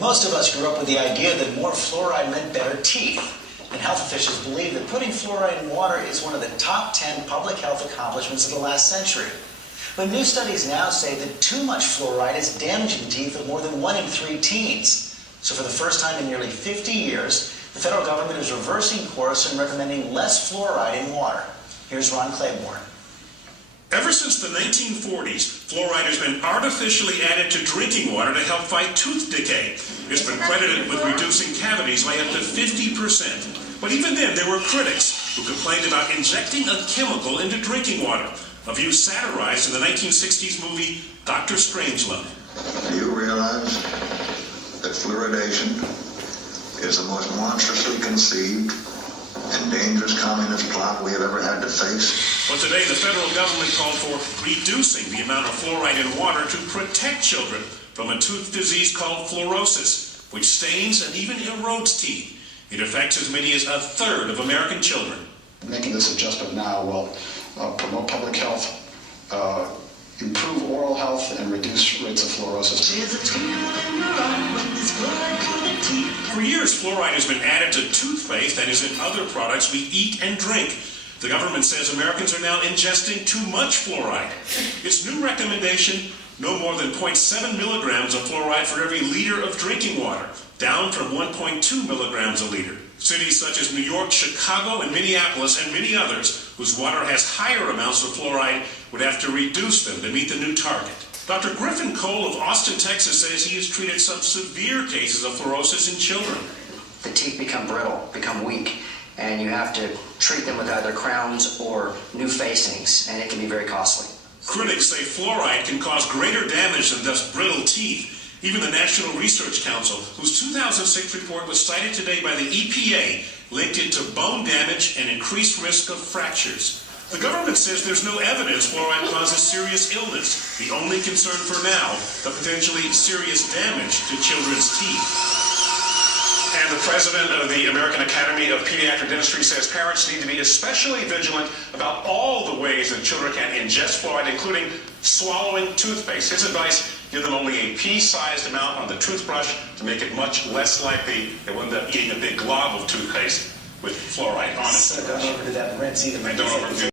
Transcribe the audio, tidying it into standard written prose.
Most of us grew up with the idea that more fluoride meant better teeth. And health officials believe that putting fluoride in water is one of the top 10 public health accomplishments of the last century. But new studies now say that too much fluoride is damaging teeth of more than 1 in 3 teens. So for the first time in nearly 50 years, the federal government is reversing course and recommending less fluoride in water. Here's Ron Claiborne. Ever since the 1940s, fluoride has been artificially added to drinking water to help fight tooth decay. It's been credited with reducing cavities by up to 50%. But even then, there were critics who complained about injecting a chemical into drinking water, a view satirized in the 1960s movie Dr. Strangelove. Do you realize that fluoridation is the most monstrously conceived and dangerous communist plot we have ever had to face? But today, the federal government called for reducing the amount of fluoride in water to protect children from a tooth disease called fluorosis, which stains and even erodes teeth. It affects as many as a third of American children. Making this adjustment now will promote public health, improve oral health, and reduce rates of fluorosis. For years, fluoride has been added to toothpaste and is in other products we eat and drink. The government says Americans are now ingesting too much fluoride. Its new recommendation, no more than 0.7 milligrams of fluoride for every liter of drinking water, down from 1.2 milligrams a liter. Cities such as New York, Chicago, and Minneapolis, and many others, whose water has higher amounts of fluoride, would have to reduce them to meet the new target. Dr. Griffin Cole of Austin, Texas, says he has treated some severe cases of fluorosis in children. The teeth become brittle, become weak, and you have to treat them with either crowns or new facings, and it can be very costly. Critics say fluoride can cause greater damage than just brittle teeth. Even the National Research Council, whose 2006 report was cited today by the EPA, linked it to bone damage and increased risk of fractures. The government says there's no evidence fluoride causes serious illness. The only concern for now, the potentially serious damage to children's teeth. And the president of the American Academy of Pediatric Dentistry says parents need to be especially vigilant about all the ways that children can ingest fluoride, including swallowing toothpaste. His advice, give them only a pea-sized amount on the toothbrush to make it much less likely they will end up eating a big glob of toothpaste with fluoride on it. So don't overdo that rinse either. And don't overdo